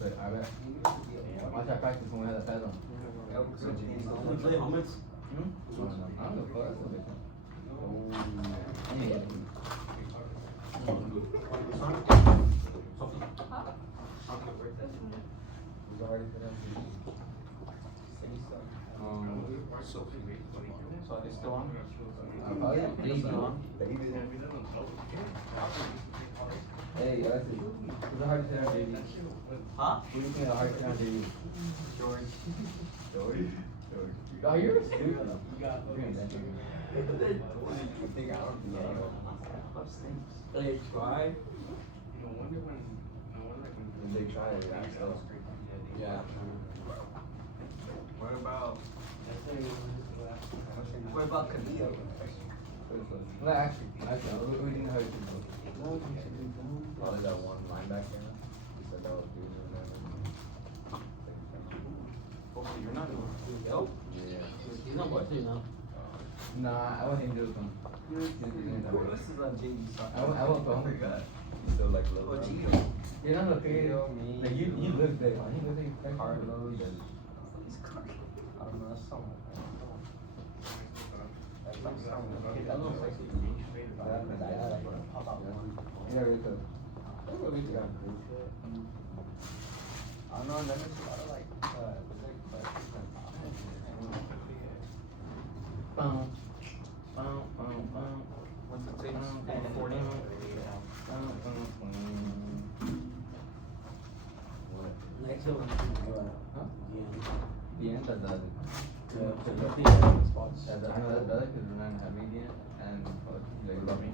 But I bet. Watch I practice when we had that pad on. We play helmets. I don't know. That's a big one. So are they still on? Probably. Hey, Alexis, who's the hardest hitter on JV? Huh? Who do you think the hardest hitter on JV? George. George? Oh, you're a student. You're in that JV. They try. They try it, so. Yeah. What about Camille? No, actually, we didn't have it. Probably that one linebacker. He said that was good. Oh, you're not Yo? Yeah. He's not watching now. Nah, I wasn't do some. This is on JV side. I won't go home. Still like Oh, little. Gio. You're not okay. Like you live there, man. He lives there. Carlos. He's Carlos. I don't know, that's something. That looks like Yeah, really good. I don't know, there's a lot of like, what's it take? 40? Next one. Huh? The end of the Spots. yeah, the other could run have median and like love me.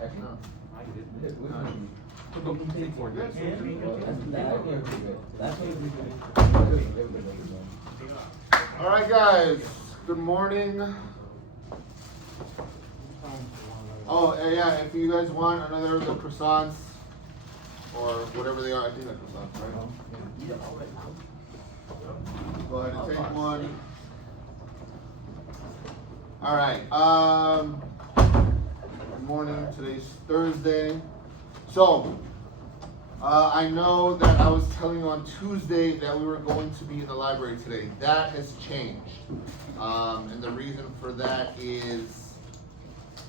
Actually, no. All right, guys. Good morning. Oh, yeah. If you guys want another of the croissants or whatever they are, I think they're croissants, right? Go ahead and take one. All right. Good morning. Today's Thursday. So, I know that I was telling you on Tuesday that we were going to be in the library today. That has changed. And the reason for that is,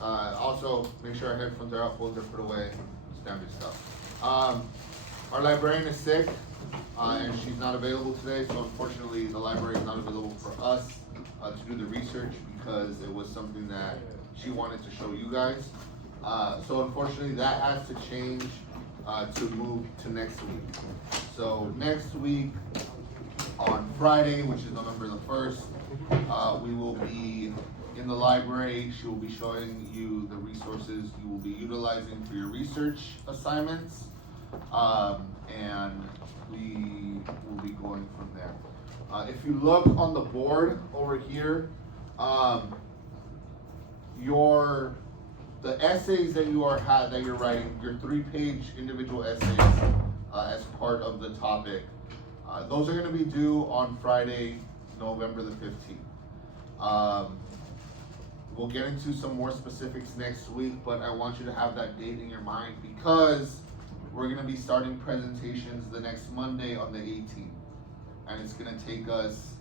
also make sure our headphones are out, phones are put away, standard stuff. Our librarian is sick, and she's not available today, so unfortunately the library is not available for us to do the research because it was something that she wanted to show you guys. So unfortunately that has to change to move to next week. So next week on Friday, which is November the 1st, we will be in the library. She will be showing you the resources you will be utilizing for your research assignments, and we will be going from there. If you look on the board over here, the essays that you're writing, your 3-page individual essays as part of the topic, those are going to be due on Friday, November the 15th. We'll get into some more specifics next week, but I want you to have that date in your mind because we're going to be starting presentations the next Monday on the 18th. And it's going to take us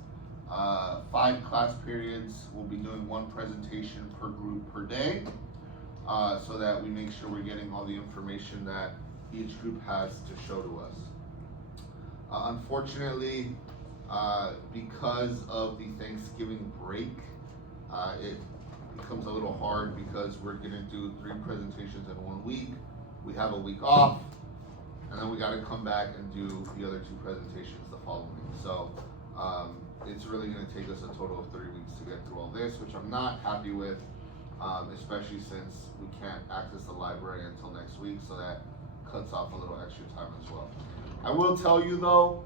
5 class periods. We'll be doing 1 presentation per group per day, so that we make sure we're getting all the information that each group has to show to us. Unfortunately, because of the Thanksgiving break, it becomes a little hard because we're gonna do 3 presentations in 1 week. We have a week off, and then we gotta come back and do the other 2 presentations the following week. So it's really gonna take us a total of 3 weeks to get through all this, which I'm not happy with, especially since we can't access the library until next week, so that cuts off a little extra time as well. I will tell you though,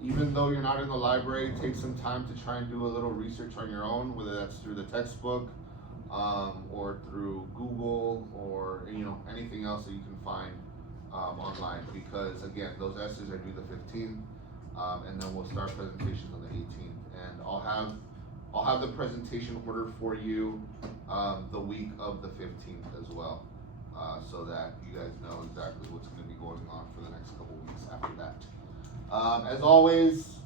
even though you're not in the library, take some time to try and do a little research on your own, whether that's through the textbook, or through Google, or anything else that you can find online. Because again, those essays are due the 15th, and then we'll start presentations on the 18th. And I'll have the presentation order for you the week of the 15th as well. so that you guys know exactly what's gonna be going on for the next couple weeks after that. As always,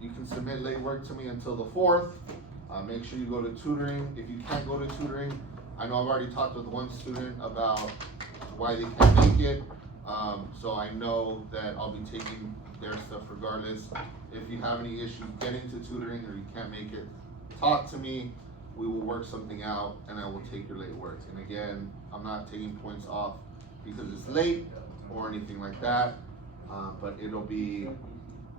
you can submit late work to me until the 4th. Make sure you go to tutoring. If you can't go to tutoring, I know I've already talked with one student about why they can't make it. So I know that I'll be taking their stuff regardless. If you have any issues getting to tutoring or you can't make it, talk to me. We will work something out and I will take your late work. And again, I'm not taking points off because it's late or anything like that. But it'll be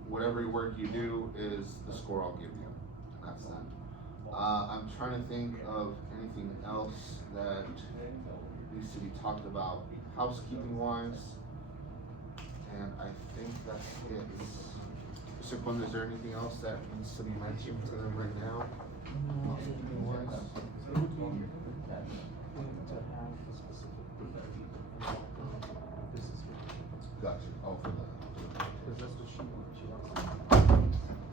whatever work you do is the score I'll give you. And that's that. I'm trying to think of anything else that needs to be talked about housekeeping wise. And I think that's it. Mr. Quinn, is there anything else that needs to be mentioned to them right now? Housekeeping wise? Gotcha. Oh, for the. Because that's what she wants.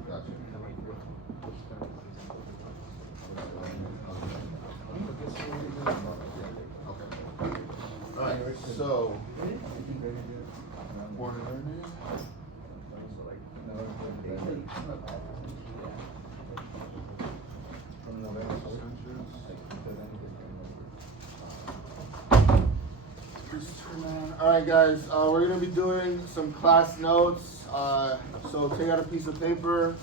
Gotcha. Okay. Alright, so. Born and learning. Alright guys, we're gonna be doing some class notes. So take out a piece of paper.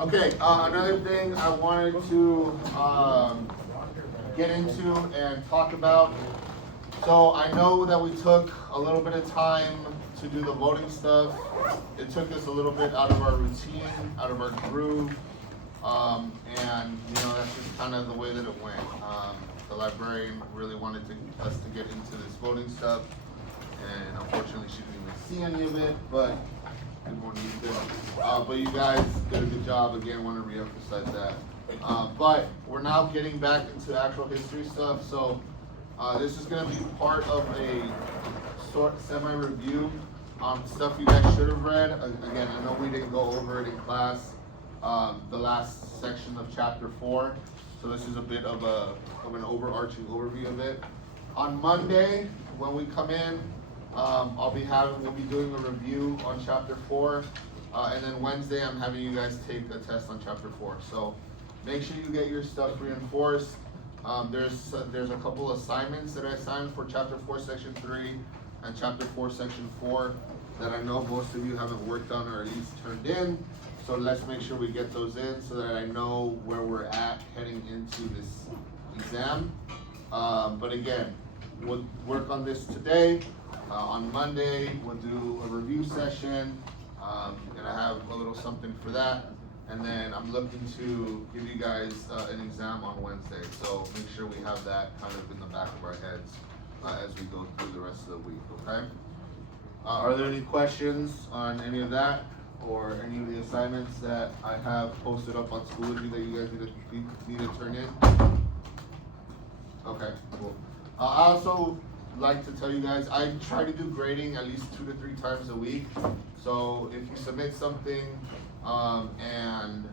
Okay, another thing I wanted to get into and talk about. So I know that we took a little bit of time to do the voting stuff. It took us a little bit out of our routine, out of our groove, and that's just kind of the way that it went. The librarian really wanted us to get into this voting stuff, and unfortunately she didn't even see any of it, but good morning, but you guys did a good job. Again, want to re-emphasize that. But we're now getting back into actual history stuff. So this is going to be part of a semi-review on stuff you guys should have read. Again, I know we didn't go over it in class, the last section of chapter 4. So this is a bit of an overarching overview of it. On Monday, when we come in, we'll be doing a review on chapter 4, and then Wednesday I'm having you guys take a test on chapter 4. So make sure you get your stuff reinforced. There's a couple assignments that I assigned for chapter 4 section 3 and chapter 4 section 4 that I know most of you haven't worked on or at least turned in. So let's make sure we get those in so that I know where we're at heading into this exam. But again, we'll work on this today. On Monday, we'll do a review session. Gonna have a little something for that. And then I'm looking to give you guys an exam on Wednesday. So make sure we have that kind of in the back of our heads as we go through the rest of the week, okay? Are there any questions on any of that or any of the assignments that I have posted up on Schoology that you guys need to turn in? Okay, cool. I also like to tell you guys, I try to do grading at least 2 to 3 times a week. So if you submit something and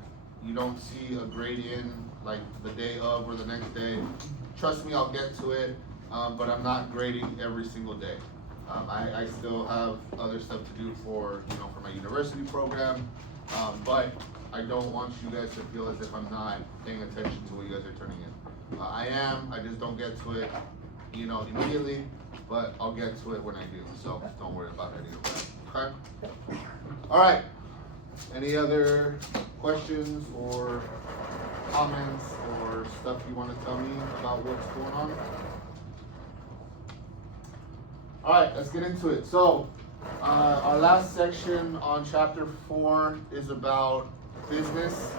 you don't see a grade in like the day of or the next day, trust me, I'll get to it, but I'm not grading every single day. I still have other stuff to do for my university program, but I don't want you guys to feel as if I'm not paying attention to what you guys are turning in. I am, I just don't get to it immediately, but I'll get to it when I do, so don't worry about any of that, okay? All right, any other questions or comments or stuff you want to tell me about what's going on? All right, let's get into it. So, our last section on chapter 4 is about business,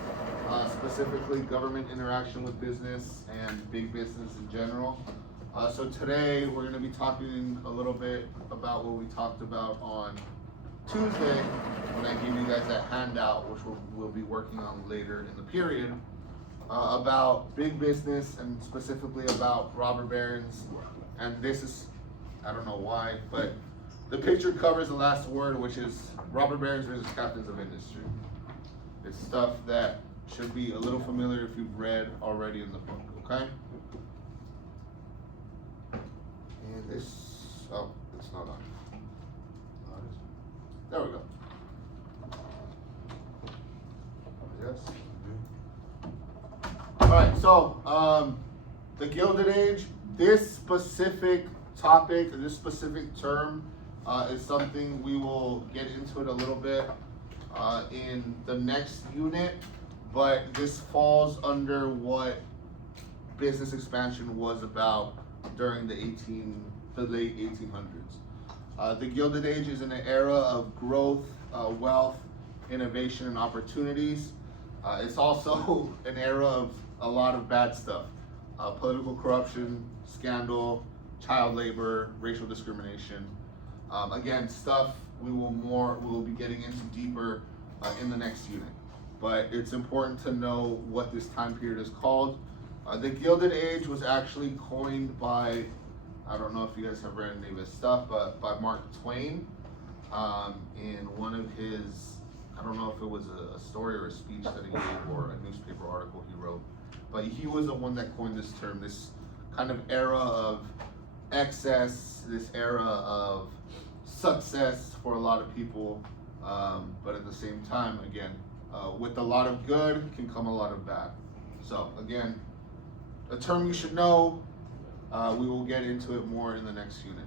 specifically government interaction with business and big business in general. So today we're going to be talking a little bit about what we talked about on Tuesday when I gave you guys that handout, which we'll be working on later in the period, about big business and specifically about robber barons. And this is, I don't know why, but the picture covers the last word, which is robber barons versus captains of industry. It's stuff that should be a little familiar if you've read already in the book, okay? And this, oh, it's not on. There we go. Yes. All right, so the Gilded Age, this specific topic, this specific term is something we will get into it a little bit in the next unit, but this falls under what business expansion was about during the late 1800s. The Gilded Age is an era of growth, wealth, innovation, and opportunities. It's also an era of a lot of bad stuff. Political corruption, scandal, child labor, racial discrimination. Again, stuff we will be getting into deeper in the next unit. But it's important to know what this time period is called. The Gilded Age was actually coined by, I don't know if you guys have read any of his stuff, but by Mark Twain in one of his, I don't know if it was a story or a speech that he gave or a newspaper article he wrote, but he was the one that coined this term, this kind of era of excess, this era of success for a lot of people, but at the same time, again, with a lot of good can come a lot of bad. So again, a term you should know. We will get into it more in the next unit.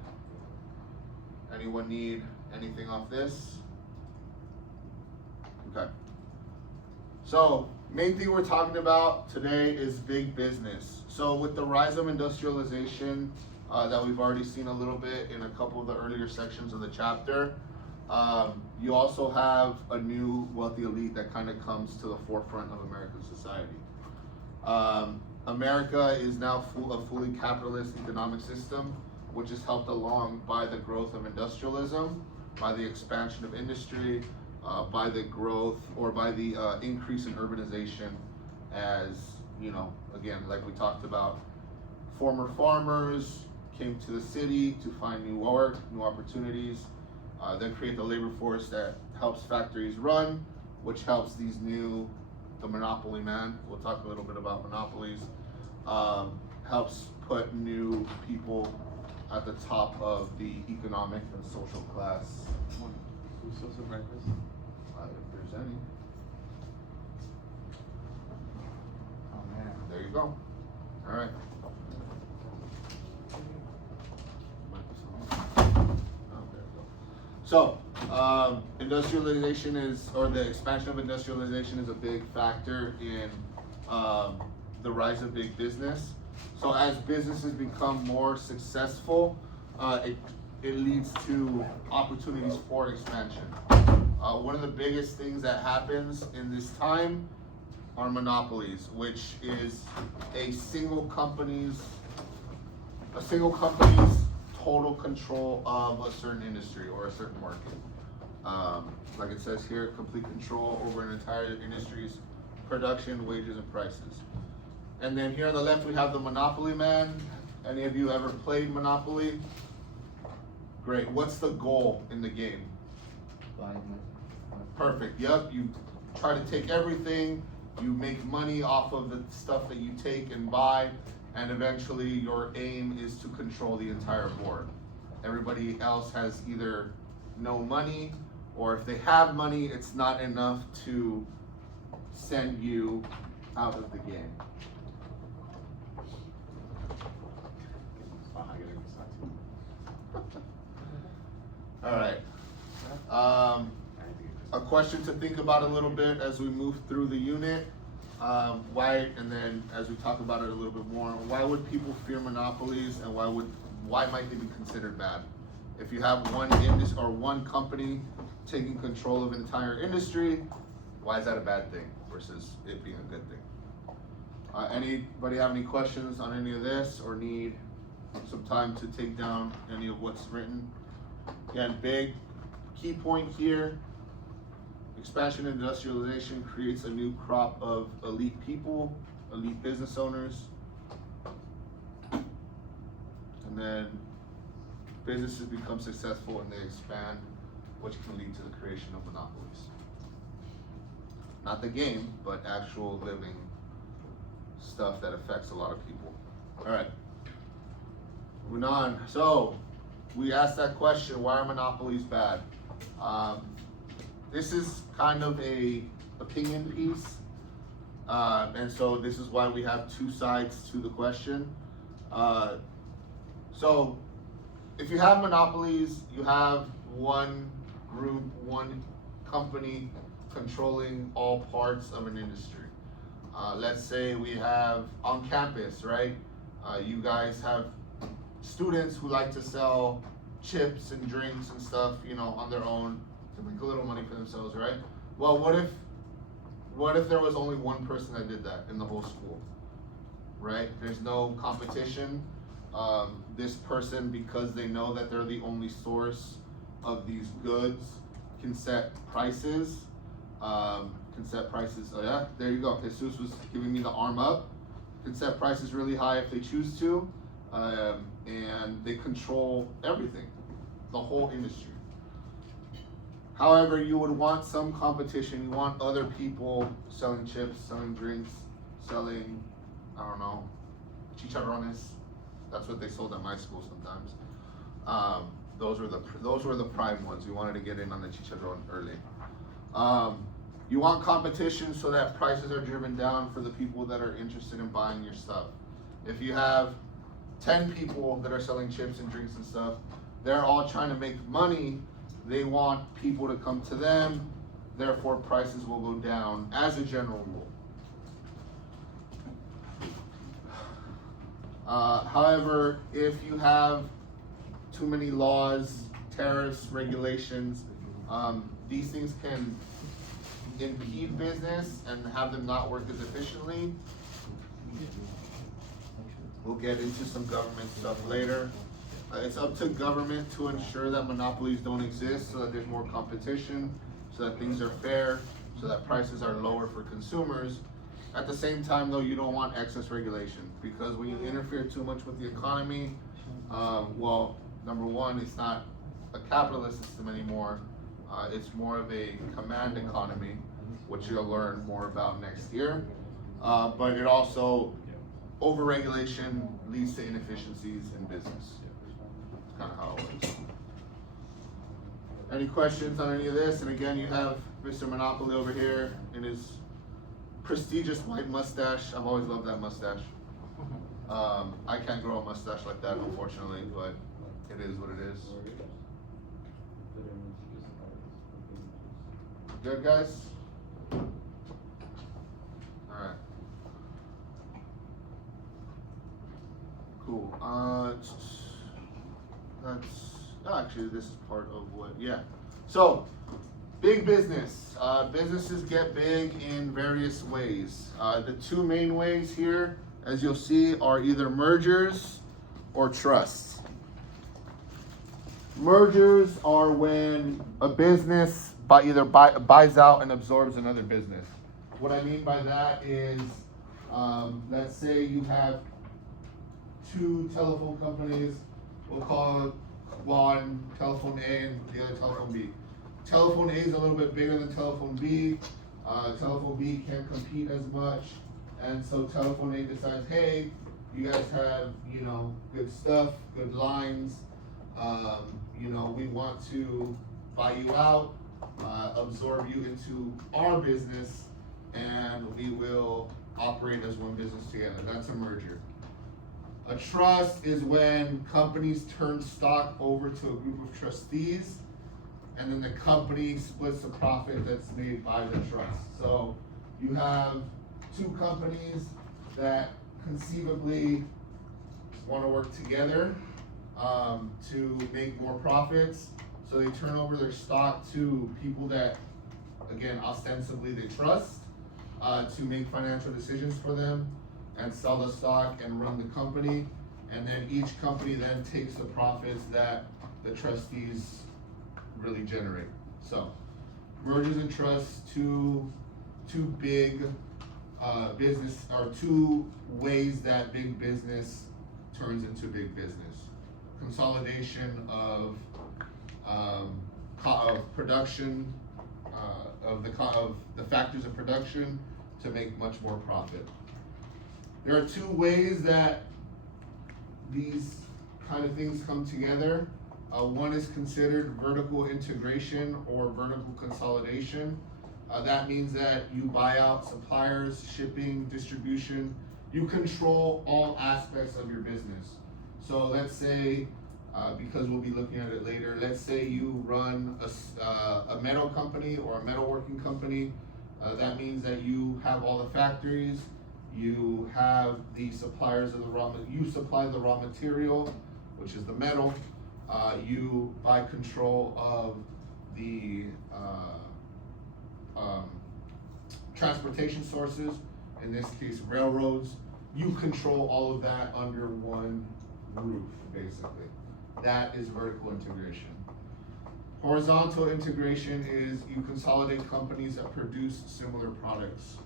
Anyone need anything off this? Okay. So, main thing we're talking about today is big business. So with the rise of industrialization that we've already seen a little bit in a couple of the earlier sections of the chapter, you also have a new wealthy elite that kind of comes to the forefront of American society. America is now a fully capitalist economic system, which is helped along by the growth of industrialism, by the expansion of industry, by the growth or by the increase in urbanization, as, you know, again, like we talked about, former farmers came to the city to find new work, new opportunities, then create the labor force that helps factories run, which helps these the monopoly man, we'll talk a little bit about monopolies, helps put new people at the top of the economic and social class. Who's supposed to breakfast? If there's any. Oh man. There you go. All right. So, industrialization or the expansion of industrialization is a big factor in the rise of big business. So as businesses become more successful, it leads to opportunities for expansion. One of the biggest things that happens in this time are monopolies, which is a single company's total control of a certain industry or a certain market. Like it says here, complete control over an entire industry's production, wages, and prices. And then here on the left we have the Monopoly Man. Any of you ever played Monopoly? Great. What's the goal in the game? Perfect. Yep. You try to take everything, you make money off of the stuff that you take and buy, and eventually your aim is to control the entire board. Everybody else has either no money, or if they have money, it's not enough to send you out of the game. All right. A question to think about a little bit as we move through the unit. And then as we talk about it a little bit more, why would people fear monopolies, and why might they be considered bad? If you have one company taking control of an entire industry, why is that a bad thing versus it being a good thing? Anybody have any questions on any of this or need some time to take down any of what's written. Again, big key point here. Expansion and industrialization creates a new crop of elite people, elite business owners. And then businesses become successful and they expand, which can lead to the creation of monopolies. Not the game, but actual living stuff that affects a lot of people. All right, moving on. So we asked that question, why are monopolies bad? This is kind of a opinion piece. And so this is why we have two sides to the question. So if you have monopolies, you have one group, one company controlling all parts of an industry. Let's say we have on campus, right? You guys have students who like to sell chips and drinks and stuff, you know, on their own to make a little money for themselves, right? Well, what if there was only one person that did that in the whole school, right? There's no competition. This person, because they know that they're the only source of these goods, can set prices. Oh yeah, there you go. Jesus was giving me the arm up. Can set prices really high if they choose to, and they control everything, the whole industry. However, you would want some competition. You want other people selling chips, selling drinks, selling, I don't know, chicharrones. That's what they sold at my school sometimes. Those were the prime ones. We wanted to get in on the chicharron early. You want competition so that prices are driven down for the people that are interested in buying your stuff. If you have 10 people that are selling chips and drinks and stuff, they're all trying to make money. They want people to come to them, therefore prices will go down as a general rule. However, if you have too many laws, tariffs, regulations, these things can impede business and have them not work as efficiently. We'll get into some government stuff later. It's up to government to ensure that monopolies don't exist so that there's more competition, so that things are fair, so that prices are lower for consumers. At the same time though, you don't want excess regulation, because when you interfere too much with the economy, well, number one, it's not a capitalist system anymore. It's more of a command economy, which you'll learn more about next year. But it also, overregulation leads to inefficiencies in business. That's kind of how it works. Any questions on any of this? And again, you have Mr. Monopoly over here in his prestigious white mustache. I've always loved that mustache. I can't grow a mustache like that, unfortunately, but it is what it is. Good, guys? Alright. Cool. Actually, this is part of what, yeah. So, big business. Businesses get big in various ways. The two main ways here, as you'll see, are either mergers or trusts. Mergers are when a business buys out and absorbs another business. What I mean by that is, let's say you have two telephone companies. We'll call one telephone A and the other telephone B. Telephone A is a little bit bigger than telephone B. Telephone B can't compete as much, and so telephone A decides, hey, you guys have, you know, good stuff, good lines. You know, we want to buy you out, absorb you into our business, and we will operate as one business together. That's a merger. A trust is when companies turn stock over to a group of trustees, and then the company splits the profit that's made by the trust. So you have two companies that conceivably want to work together to make more profits. So they turn over their stock to people that, again, ostensibly they trust, to make financial decisions for them and sell the stock and run the company. and then each company then takes the profits that the trustees really generate. So, mergers and trusts, two big business, or two ways that big business turns into big business. Consolidation of production, of the factors of production to make much more profit. There are two ways that these kind of things come together. One is considered vertical integration or vertical consolidation. That means that you buy out suppliers, shipping, distribution. You control all aspects of your business. So let's say, because we'll be looking at it later, let's say you run a metal company or a metalworking company. That means that you have all the factories, you have the suppliers of you supply the raw material, which is the metal. You buy control of the transportation sources, in this case railroads. You control all of that under one roof, basically. That is vertical integration. Horizontal integration is you consolidate companies that produce similar products.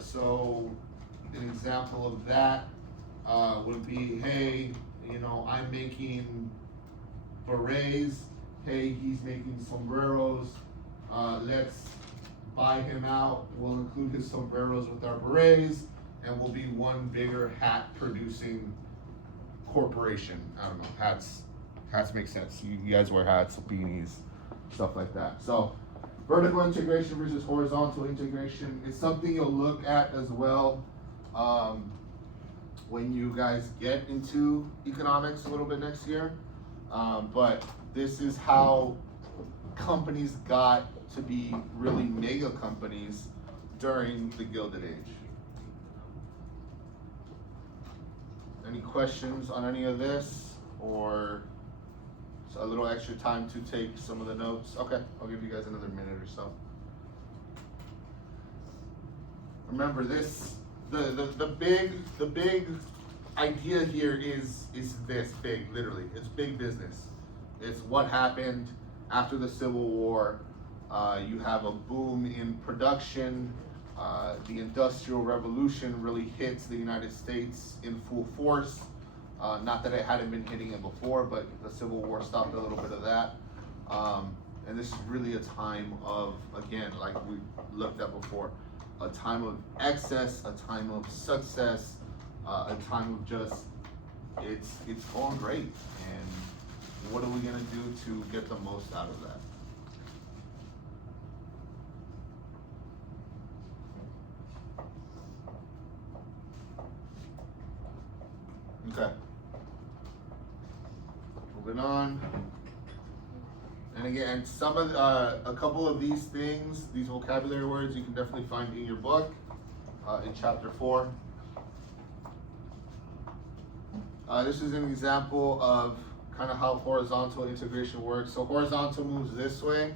So an example of that would be, hey, I'm making berets, hey, he's making sombreros, let's buy him out, we'll include his sombreros with our berets, and we'll be one bigger hat producing corporation. I don't know, hats make sense. You guys wear hats, beanies, stuff like that. So vertical integration versus horizontal integration is something you'll look at as well when you guys get into economics a little bit next year. But this is how companies got to be really mega companies during the Gilded Age. Any questions on any of this, or a little extra time to take some of the notes? Okay, I'll give you guys another minute or so. Remember this, the big idea here is this big, literally. It's big business. It's what happened after the Civil War. You have a boom in production. The Industrial Revolution really hits the United States in full force. Not that it hadn't been hitting it before, but the Civil War stopped a little bit of that. And this is really a time of, again, like we looked at before, a time of excess, a time of success, a time of just, it's going great. And what are we gonna do to get the most out of that? Okay. Moving on. And again, some of a couple of these things, these vocabulary words, you can definitely find in your book, in chapter 4. This is an example of kind of how horizontal integration works. So horizontal moves this way.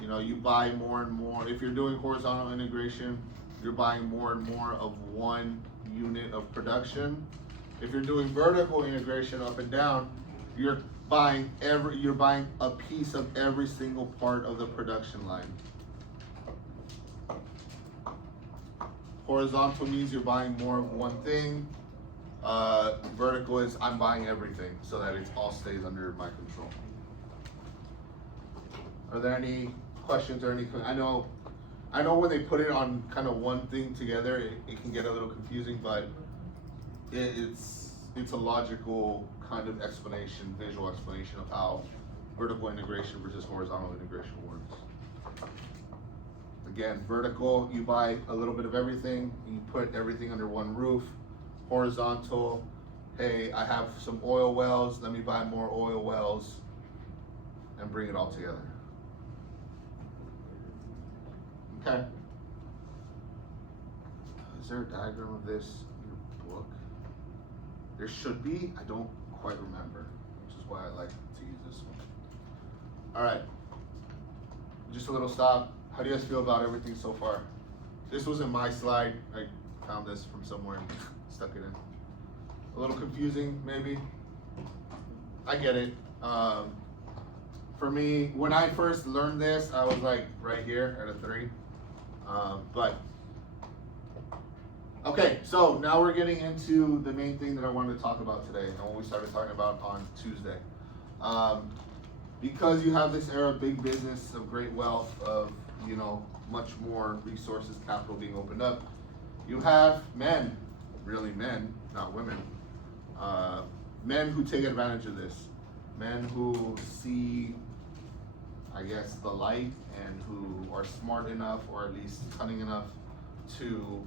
You buy more and more. If you're doing horizontal integration, you're buying more and more of one unit of production. If you're doing vertical integration up and down, you're buying a piece of every single part of the production line. Horizontal means you're buying more of one thing. Vertical is I'm buying everything so that it all stays under my control. Are there any questions or anything? I know when they put it on kind of one thing together, it can get a little confusing, but it's a logical kind of explanation, visual explanation of how vertical integration versus horizontal integration works. Again, vertical, you buy a little bit of everything, you put everything under one roof. Horizontal, hey, I have some oil wells, let me buy more oil wells and bring it all together. Okay. Is there a diagram of this in your book? There should be. I don't quite remember, which is why I like to use this one. All right. Just a little stop. How do you guys feel about everything so far? This wasn't my slide. I found this from somewhere and stuck it in. a little confusing, maybe. I get it. For me, when I first learned this, I was like right here at a 3. But okay, so now we're getting into the main thing that I wanted to talk about today, and what we started talking about on Tuesday. Because you have this era of big business, of great wealth, of much more resources, capital being opened up, you have men, really men, not women, men who take advantage of this, men who see, I guess, the light, and who are smart enough, or at least cunning enough, to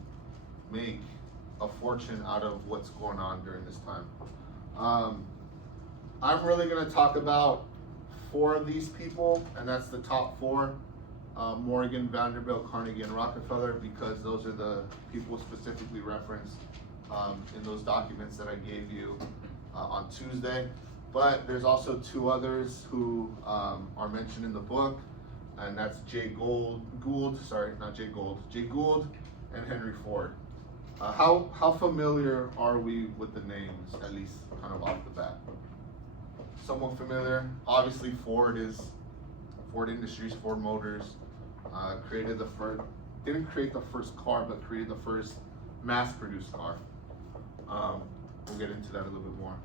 make a fortune out of what's going on during this time. I'm really going to talk about 4 of these people, and that's the top 4. Morgan, Vanderbilt, Carnegie, and Rockefeller, because those are the people specifically referenced in those documents that I gave you on Tuesday. But there's also 2 others who are mentioned in the book, and that's Jay Gould and Henry Ford. How familiar are we with the names, at least kind of off the bat? Somewhat familiar. Obviously, Ford Industries, Ford Motors, didn't create the first car, but created the first mass-produced car. We'll get into that a little bit more.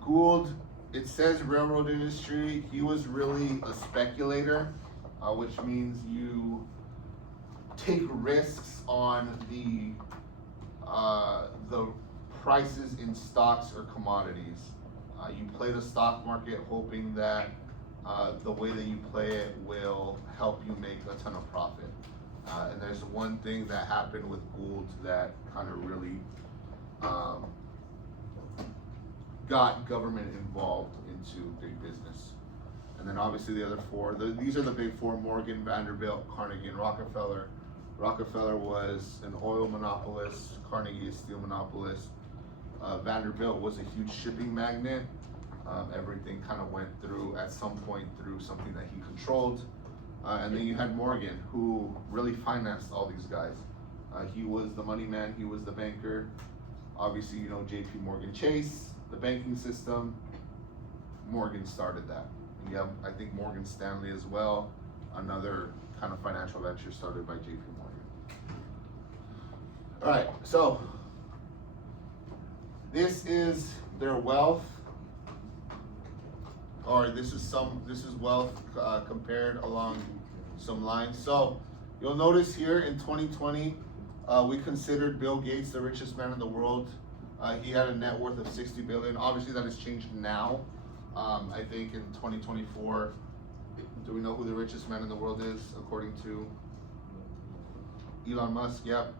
Gould, it says railroad industry. He was really a speculator, which means you take risks on the prices in stocks or commodities. You play the stock market hoping that the way that you play it will help you make a ton of profit. And there's one thing that happened with Gould that kind of really got government involved into big business. And then obviously the other 4, these are the big 4: Morgan, Vanderbilt, Carnegie, and Rockefeller. Rockefeller was an oil monopolist, Carnegie a steel monopolist. Vanderbilt was a huge shipping magnate. Everything kind of went through, at some point, through something that he controlled. And then you had Morgan, who really financed all these guys. He was the money man, he was the banker. Obviously, J.P. Morgan Chase, the banking system. Morgan started that. And you have, I think, Morgan Stanley as well, another kind of financial venture started by J.P. Morgan. All right, so this is their wealth, or this is wealth compared along some lines. So you'll notice here in 2020, we considered Bill Gates the richest man in the world. He had a net worth of $60 billion. Obviously, that has changed now. I think in 2024, do we know who the richest man in the world is according to Elon Musk? Yep,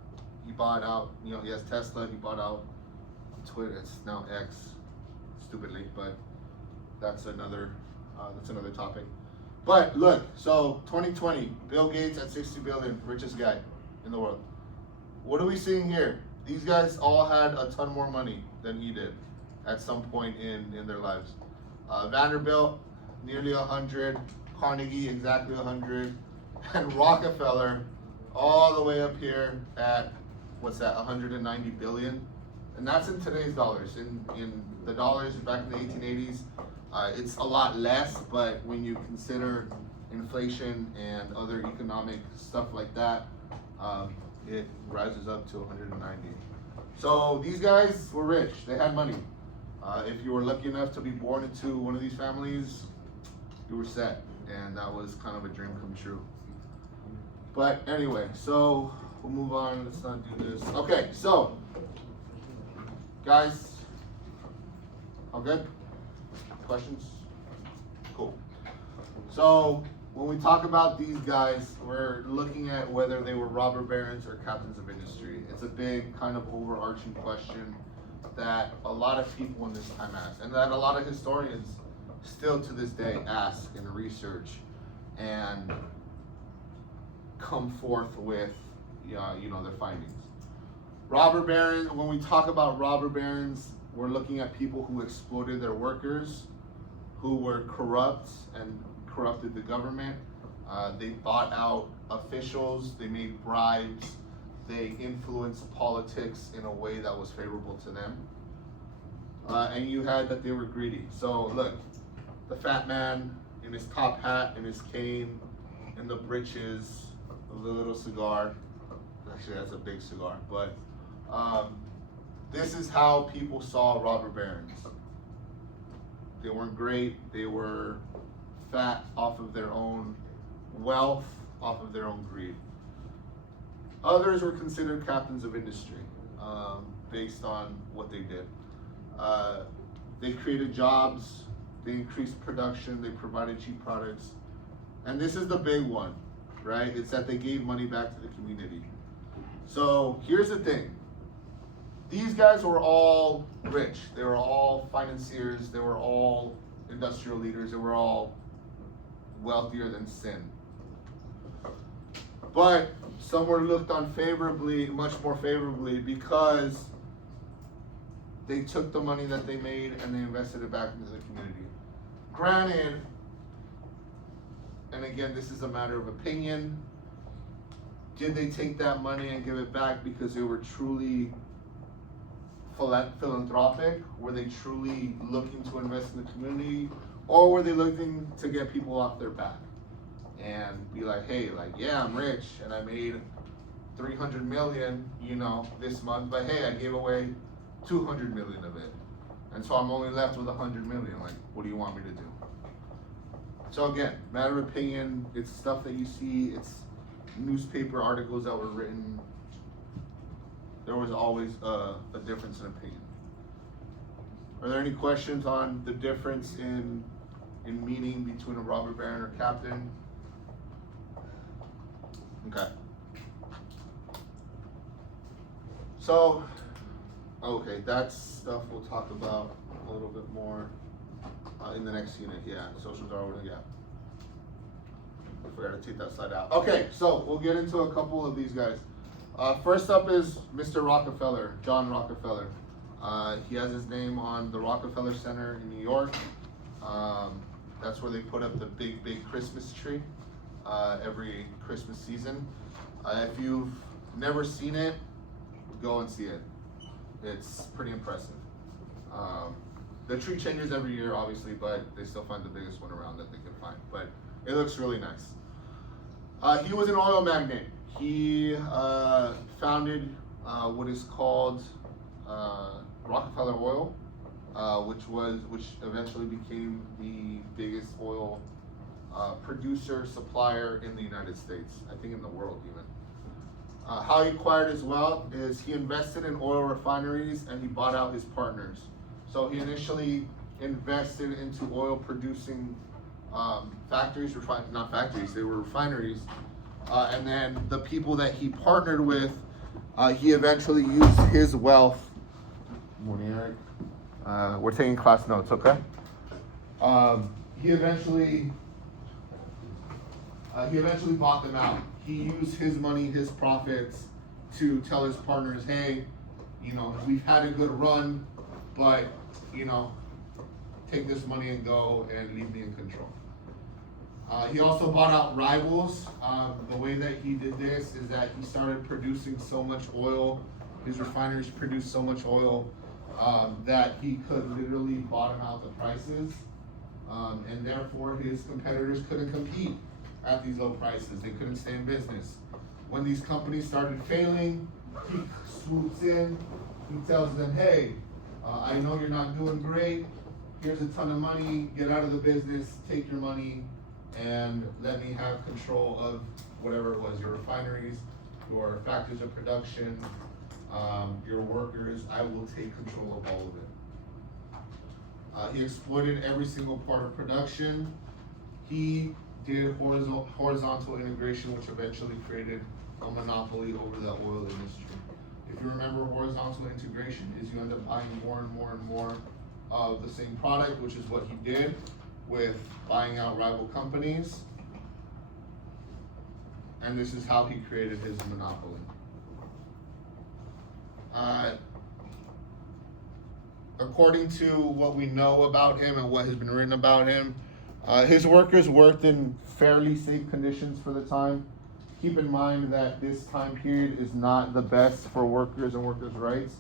he bought out. He has Tesla. He bought out Twitter. It's now X, stupidly, but that's another topic. But look, so 2020, Bill Gates at 60 billion, richest guy in the world. What are we seeing here? These guys all had a ton more money than he did at some point in their lives. Vanderbilt, nearly 100. Carnegie, exactly 100. And Rockefeller, all the way up here at, what's that, 190 billion? And that's in today's dollars. In the dollars back in the 1880s, it's a lot less, but when you consider inflation and other economic stuff like that, it rises up to 190. So these guys were rich, they had money. If you were lucky enough to be born into one of these families, you were set, and that was kind of a dream come true. But anyway, so we'll move on, let's not do this. Okay, so, guys, all good? Questions? Cool. So when we talk about these guys, we're looking at whether they were robber barons or captains of industry. It's a big kind of overarching question that a lot of people in this time ask, and that a lot of historians still to this day ask and research and come forth with their findings. Robber barons, when we talk about robber barons, we're looking at people who exploited their workers, who were corrupt and corrupted the government. They bought out officials, they made bribes, they influenced politics in a way that was favorable to them. and you had that they were greedy. So look, the fat man in his top hat and his cane and the breeches of the little cigar. Actually, that's a big cigar, but this is how people saw robber barons. They weren't great. They were fat off of their own wealth, off of their own greed. Others were considered captains of industry based on what they did. They created jobs, they increased production, they provided cheap products. And this is the big one, right? It's that they gave money back to the community. So here's the thing. These guys were all rich. They were all financiers. They were all industrial leaders. They were all wealthier than sin. But some were looked on favorably, much more favorably, because they took the money that they made and they invested it back into the community. Granted, and again, this is a matter of opinion, did they take that money and give it back because they were truly philanthropic? Were they truly looking to invest in the community? Or were they looking to get people off their back and be like, hey, like, yeah, I'm rich and I made 300 million, you know, this month, but hey, I gave away 200 million of it. And so I'm only left with 100 million. Like, what do you want me to do? So again, matter of opinion, it's stuff that you see, it's newspaper articles that were written. There was always a difference in opinion. Are there any questions on the difference in meaning between a robber baron or captain? Okay. So, okay, that's stuff we'll talk about a little bit more in the next unit. Yeah, social Darwin, yeah. I forgot to take that slide out. Okay, so we'll get into a couple of these guys. First up is Mr. Rockefeller, John Rockefeller. He has his name on the Rockefeller Center in New York. That's where they put up the big Christmas tree every Christmas season. If you've never seen it, go and see it. It's pretty impressive. The tree changes every year, obviously, but they still find the biggest one around that they can find. But it looks really nice. He was an oil magnate. He founded what is called Rockefeller Oil, which eventually became the biggest oil producer, supplier in the United States, I think in the world even. How he acquired his wealth is he invested in oil refineries and he bought out his partners. So he initially invested into oil producing factories, not factories, they were refineries. And then the people that he partnered with, he eventually used his wealth. Morning, Eric. We're taking class notes, okay? He eventually bought them out. He used his money, his profits, to tell his partners, hey, you know, we've had a good run, but, you know, take this money and go and leave me in control. He also bought out rivals. The way that he did this is that he started producing so much oil, his refineries produced so much oil, that he could literally bottom out the prices, and therefore his competitors couldn't compete at these low prices. They couldn't stay in business. When these companies started failing, he swoops in, he tells them, hey, I know you're not doing great, here's a ton of money, get out of the business, take your money, and let me have control of whatever it was, your refineries, your factories of production, your workers. I will take control of all of it. He exploited every single part of production. He did horizontal integration, which eventually created a monopoly over the oil industry. If you remember, horizontal integration is you end up buying more and more and more of the same product, which is what he did with buying out rival companies. And this is how he created his monopoly. According to what we know about him and what has been written about him, his workers worked in fairly safe conditions for the time. Keep in mind that this time period is not the best for workers and workers' rights.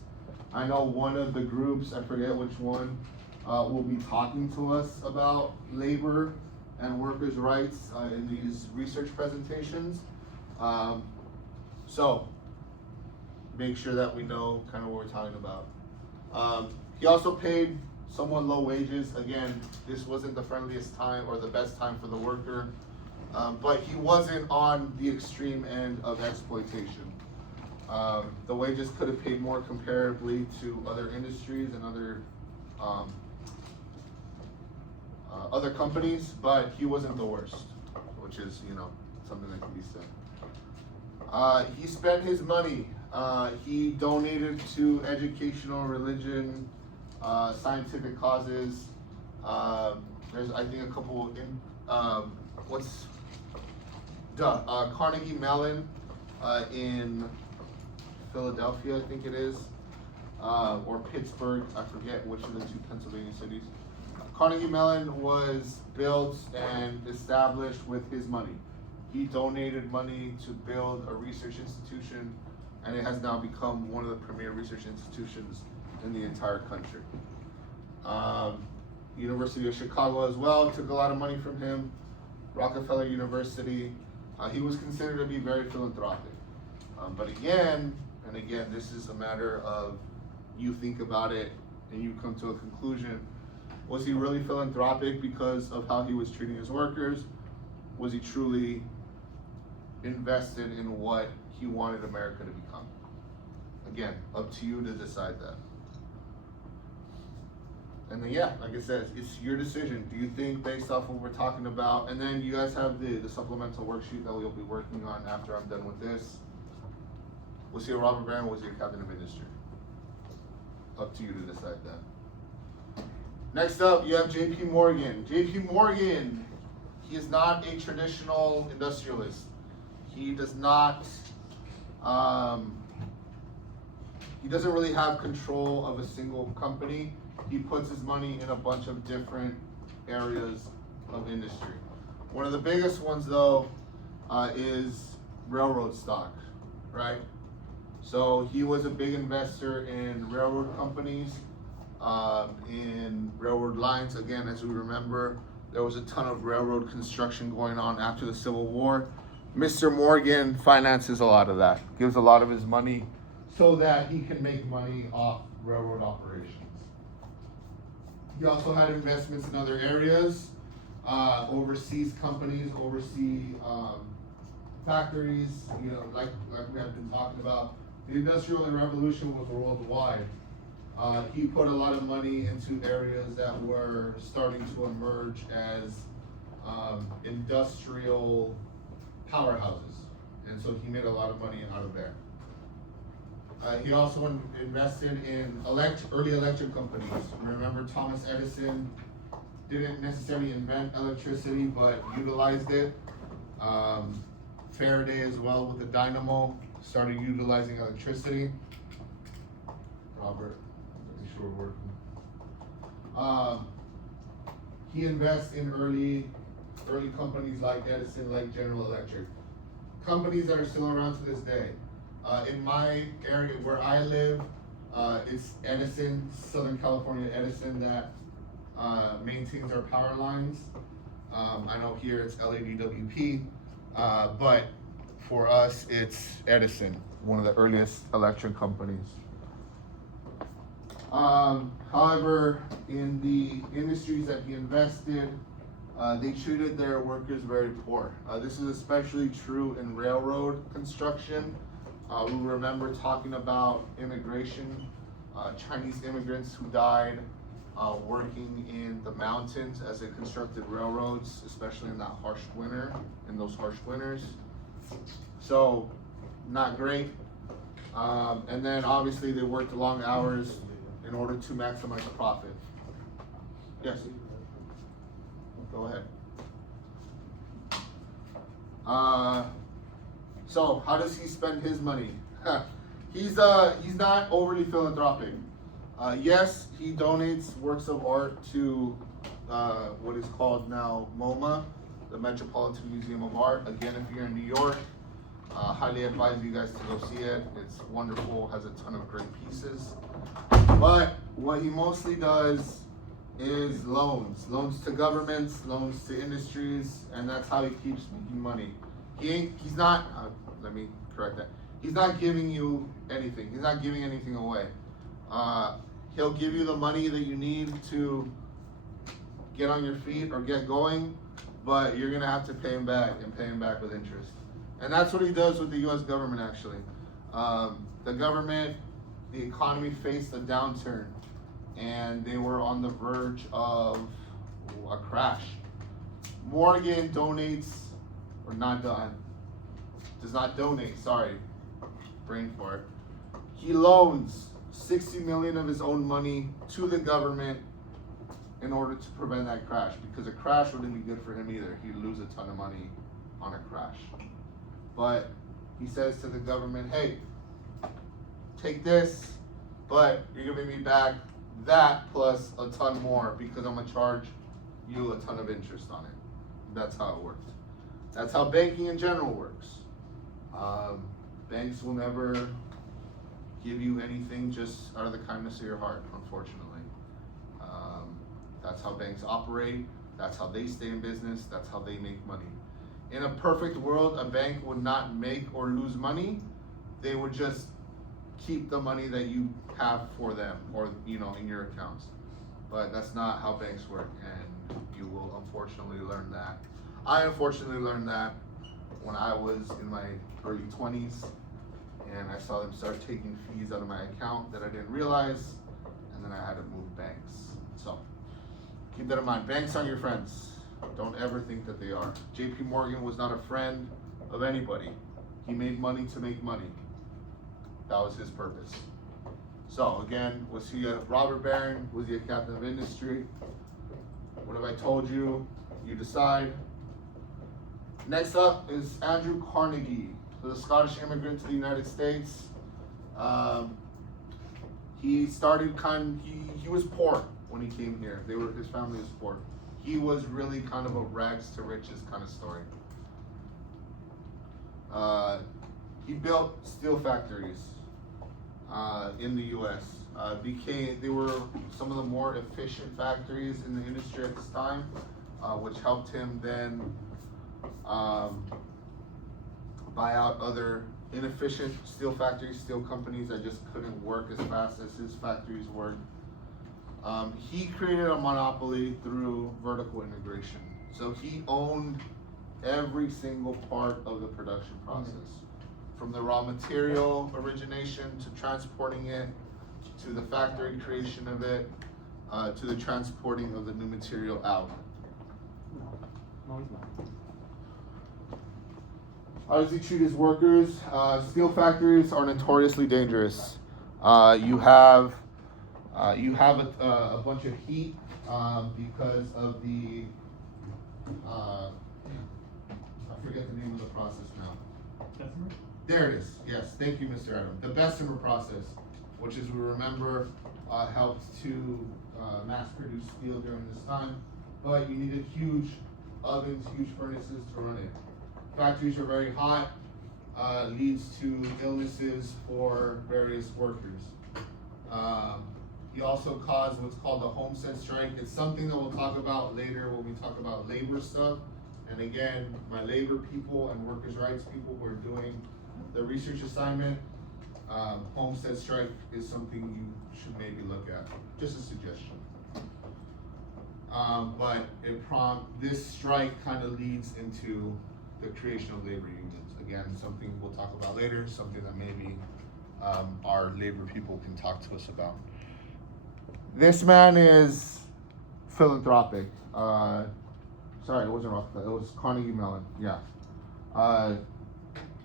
I know one of the groups, I forget which one, will be talking to us about labor and workers' rights in these research presentations. So make sure that we know kind of what we're talking about. He also paid somewhat low wages. Again, this wasn't the friendliest time or the best time for the worker, but he wasn't on the extreme end of exploitation. The wages could have paid more comparably to other industries and other companies, but he wasn't the worst, which is, you know, something that can be said. He spent his money. He donated to educational, religion, scientific causes. There's, I think, a couple Carnegie Mellon in Philadelphia, I think it is, or Pittsburgh, I forget which of the two Pennsylvania cities. Carnegie Mellon was built and established with his money. He donated money to build a research institution, and it has now become one of the premier research institutions in the entire country. University of Chicago as well took a lot of money from him. Rockefeller University. He was considered to be very philanthropic. But again, this is a matter of you think about it and you come to a conclusion. Was he really philanthropic because of how he was treating his workers? Was he truly invested in what he wanted America to become? Again, up to you to decide that. And then, yeah, like I said, it's your decision. Do you think, based off what we're talking about, and then you guys have the supplemental worksheet that we'll be working on after I'm done with this. Was he a robber baron, or was he a captain of industry? Up to you to decide that. Next up, you have J.P. Morgan. J.P. Morgan, he is not a traditional industrialist. He does not, he doesn't really have control of a single company. He puts his money in a bunch of different areas of industry. One of the biggest ones, though, is railroad stock, right? So he was a big investor in railroad companies, in railroad lines. Again, as we remember, there was a ton of railroad construction going on after the Civil War. Mr. Morgan finances a lot of that, gives a lot of his money so that he can make money off railroad operations. He also had investments in other areas, overseas companies, overseas factories, you know, like we have been talking about. The Industrial Revolution was worldwide. He put a lot of money into areas that were starting to emerge as industrial powerhouses, and so he made a lot of money out of there. He also invested in early electric companies. Remember, Thomas Edison didn't necessarily invent electricity, but utilized it. Faraday as well with the dynamo started utilizing electricity. Robert, make sure we're working. He invests in early companies like Edison, like General Electric. Companies that are still around to this day. In my area where I live, it's Edison, Southern California Edison, that maintains our power lines. I know here it's LADWP, but for us it's Edison, one of the earliest electric companies. However, in the industries that he invested, they treated their workers very poor. This is especially true in railroad construction. We remember talking about immigration, Chinese immigrants who died working in the mountains as they constructed railroads, especially in that harsh winter, in those harsh winters. So, not great. And then obviously they worked long hours in order to maximize profit. Yes? Go ahead. So how does he spend his money? He's not overly philanthropic. Yes, he donates works of art to what is called now MoMA, the Metropolitan Museum of Art. Again, if you're in New York, Highly advise you guys to go see it. It's wonderful, has a ton of great pieces. But what he mostly does is loans to governments, loans to industries, and that's how he keeps making money. He's not, let me correct that. He's not giving you anything. He's not giving anything away. He'll give you the money that you need to get on your feet or get going, but you're gonna have to pay him back and pay him back with interest. And that's what he does with the US government actually. The government, the economy faced a downturn and they were on the verge of a crash. Morgan donates, or not done, does not donate, sorry, brain fart. He loans 60 million of his own money to the government in order to prevent that crash, because a crash wouldn't be good for him either. He'd lose a ton of money on a crash. But he says to the government, hey, take this, but you're giving me back that plus a ton more because I'm gonna charge you a ton of interest on it. That's how it works. That's how banking in general works. Banks will never give you anything just out of the kindness of your heart, unfortunately. That's how banks operate. That's how they stay in business. That's how they make money. In a perfect world, a bank would not make or lose money. They would just keep the money that you have for them, or in your accounts. But that's not how banks work, and you will unfortunately learn that. I unfortunately learned that when I was in my early 20s, and I saw them start taking fees out of my account that I didn't realize, and then I had to move banks. So keep that in mind. Banks aren't your friends. Don't ever think that they are. JP Morgan was not a friend of anybody. He made money to make money. That was his purpose. So again, was he a robber baron? Was he a captain of industry? What have I told you? You decide. Next up is Andrew Carnegie, the Scottish immigrant to the United States. He started he was poor when he came here. His family was poor. He was really kind of a rags to riches kind of story. He built steel factories in the U.S. They were some of the more efficient factories in the industry at this time, which helped him then buy out other inefficient steel factories, steel companies that just couldn't work as fast as his factories worked. He created a monopoly through vertical integration. So he owned every single part of the production process, from the raw material origination to transporting it, to the factory creation of it, to the transporting of the new material out. No, he's not. How does he treat his workers? Steel factories are notoriously dangerous. You have a bunch of heat because of the I forget the name of the process now. Bessemer? There it is. Yes, thank you, Mr. Adam. The Bessemer process, which, as we remember, helped to mass produce steel during this time. But you needed huge ovens, huge furnaces to run it. Factories are very hot, leads to illnesses for various workers. He also caused what's called the Homestead Strike. It's something that we'll talk about later when we talk about labor stuff. And again, my labor people and workers' rights people who are doing the research assignment, Homestead Strike is something you should maybe look at. Just a suggestion. But this strike kind of leads into the creation of labor unions. Again, something we'll talk about later, something that maybe our labor people can talk to us about. This man is philanthropic. Sorry, it wasn't Rockefeller, it was Carnegie Mellon, yeah.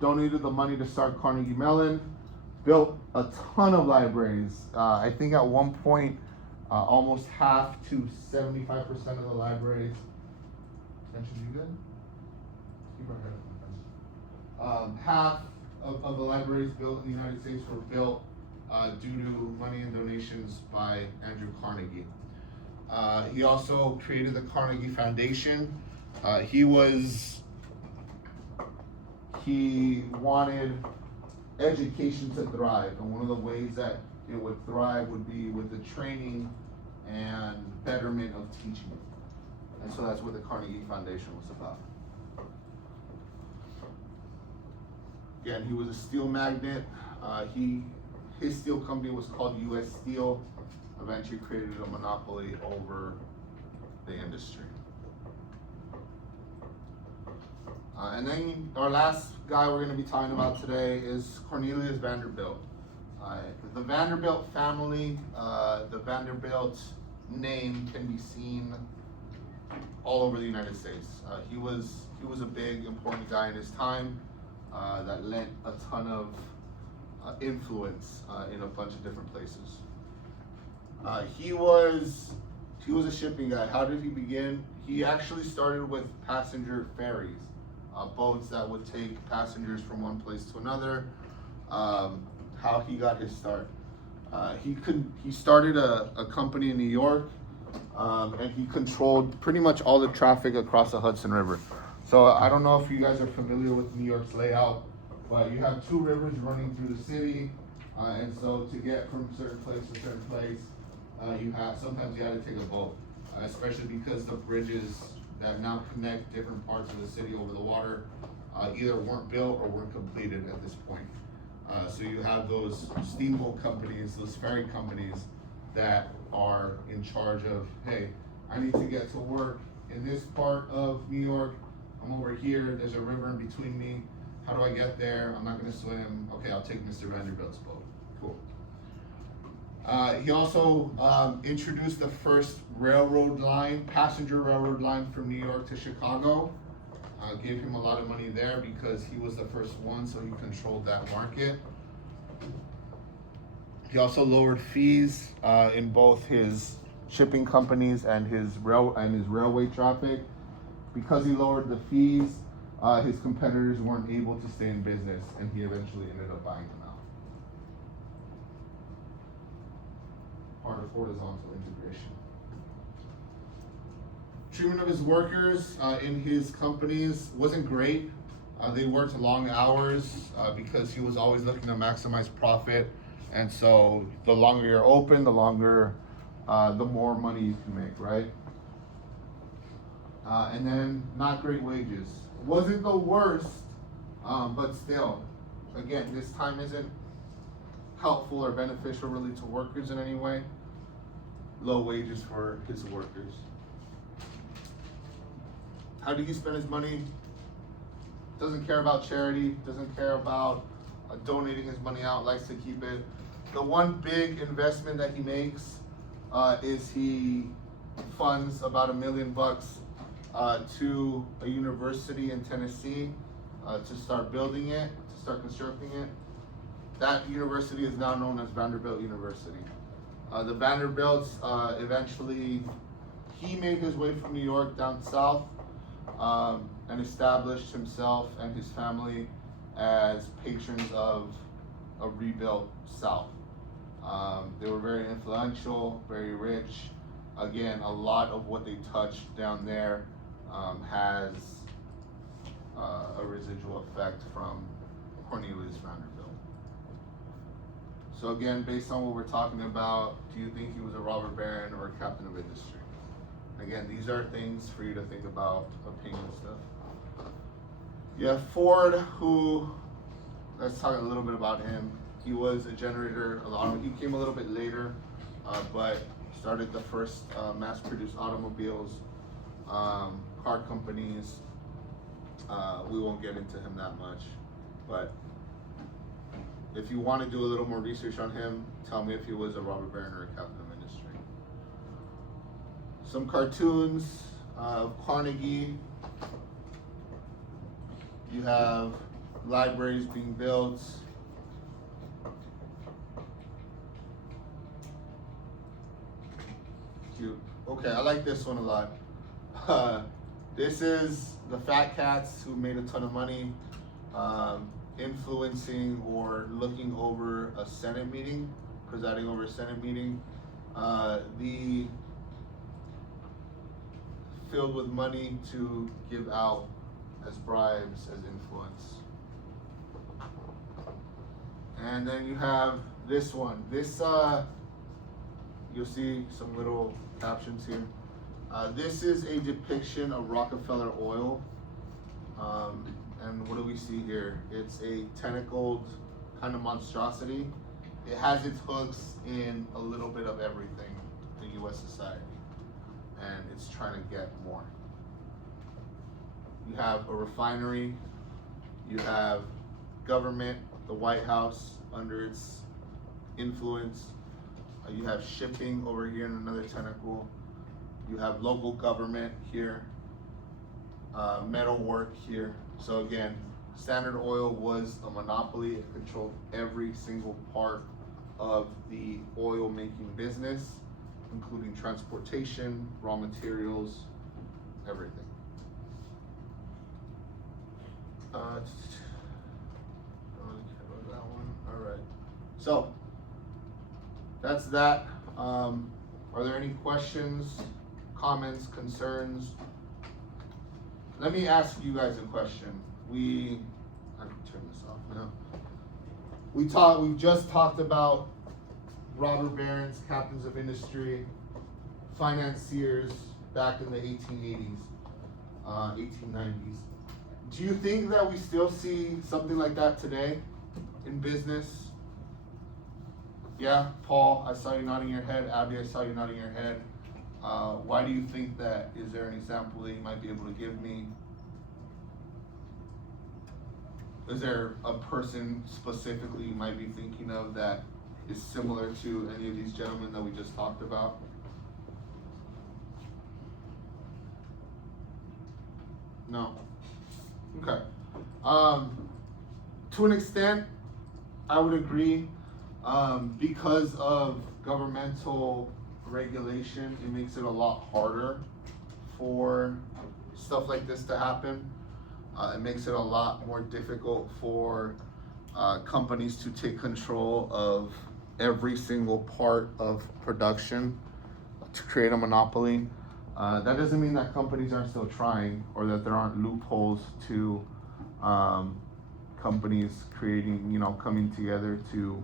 Donated the money to start Carnegie Mellon, built a ton of libraries. I think at one point, almost half to 75% of the libraries. Attention, you good? Keep our head up. Half of the libraries built in the United States were built due to money and donations by Andrew Carnegie. He also created the Carnegie Foundation. He he wanted education to thrive, and one of the ways that it would thrive would be with the training and betterment of teaching. And so that's what the Carnegie Foundation was about. Again, he was a steel magnate. His steel company was called U.S. Steel. Eventually created a monopoly over the industry. And then our last guy we're going to be talking about today is Cornelius Vanderbilt. The Vanderbilt family, the Vanderbilt name can be seen all over the United States. He was a big, important guy in his time that lent a ton of influence in a bunch of different places. He was a shipping guy. How did he begin? He actually started with passenger ferries, boats that would take passengers from one place to another. How he got his start. He started a company in New York, and he controlled pretty much all the traffic across the Hudson River. So I don't know if you guys are familiar with New York's layout, but you have two rivers running through the city, and so to get from certain place to certain place, sometimes you had to take a boat, especially because the bridges that now connect different parts of the city over the water either weren't built or weren't completed at this point. So you have those steamboat companies, those ferry companies that are in charge of, hey, I need to get to work in this part of New York. I'm over here, there's a river in between me. How do I get there? I'm not gonna swim. Okay, I'll take Mr. Vanderbilt's boat. Cool. He also introduced the first railroad line, passenger railroad line from New York to Chicago. Gave him a lot of money there because he was the first one, so he controlled that market. He also lowered fees in both his shipping companies and his railway traffic. Because he lowered the fees, his competitors weren't able to stay in business, and he eventually ended up buying them out. Part of horizontal integration. Treatment of his workers in his companies wasn't great. They worked long hours because he was always looking to maximize profit. And so the longer you're open, the more money you can make, right? And then not great wages. Wasn't the worst, but still, again, this time isn't helpful or beneficial really to workers in any way. Low wages for his workers. How did he spend his money? Doesn't care about charity, doesn't care about donating his money out, likes to keep it. The one big investment that he makes is he funds about $1 million to a university in Tennessee to start building it, to start constructing it. That university is now known as Vanderbilt University. The Vanderbilts eventually, he made his way from New York down south and established himself and his family as patrons of a rebuilt South. They were very influential, very rich. Again, a lot of what they touched down there has a residual effect from Cornelius Vanderbilt. So again, based on what we're talking about, do you think he was a robber baron or a captain of industry? Again, these are things for you to think about, opinion stuff. You have Ford, who, let's talk a little bit about him. He was a generator, he came a little bit later, but started the first mass-produced automobiles, car companies. We won't get into him that much, but if you want to do a little more research on him, tell me if he was a robber baron or a captain of industry. Some cartoons of Carnegie. You have libraries being built. Cute. Okay, I like this one a lot. This is the fat cats who made a ton of money influencing or looking over a Senate meeting, presiding over a Senate meeting. Filled with money to give out as bribes, as influence. And then you have this one. This, you'll see some little captions here. This is a depiction of Rockefeller oil. And what do we see here? It's a tentacled kind of monstrosity. It has its hooks in a little bit of everything in U.S. society. And it's trying to get more. You have a refinery. You have government, the White House under its influence. You have shipping over here in another tentacle. You have local government here. Metal work here. So again, Standard Oil was a monopoly. It controlled every single part of the oil making business, including transportation, raw materials, everything. Don't really care about that one. All right. So that's that. Are there any questions, comments, concerns? Let me ask you guys a question. I can turn this off now. We just talked about robber barons, captains of industry, financiers back in the 1880s, 1890s. Do you think that we still see something like that today in business? Yeah, Paul, I saw you nodding your head. Abby, I saw you nodding your head. Why do you think that? Is there an example that you might be able to give me? Is there a person specifically you might be thinking of that is similar to any of these gentlemen that we just talked about? No. Okay. To an extent, I would agree. Because of governmental regulation, it makes it a lot harder for stuff like this to happen. It makes it a lot more difficult for companies to take control of every single part of production to create a monopoly. That doesn't mean that companies aren't still trying or that there aren't loopholes to companies creating, coming together to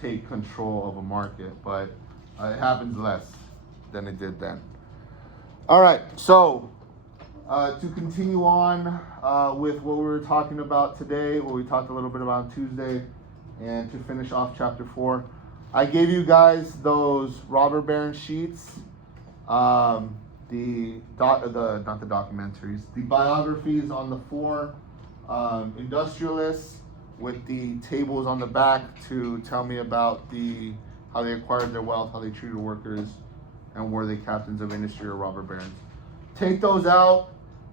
take control of a market, but it happens less than it did then. All right, so to continue on with what we were talking about today, what we talked a little bit about on Tuesday, and to finish off chapter 4, I gave you guys those robber baron sheets, not the documentaries, the biographies on the 4 industrialists, with the tables on the back to tell me about how they acquired their wealth, how they treated workers, and were they captains of industry or robber barons. Take those out.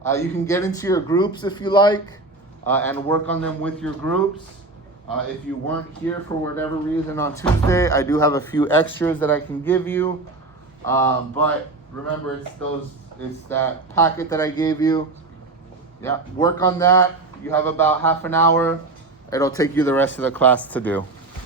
You can get into your groups if you like, and work on them with your groups. If you weren't here for whatever reason on Tuesday, I do have a few extras that I can give you. But remember, it's that packet that I gave you. Yeah, work on that. You have about half an hour. It'll take you the rest of the class to do.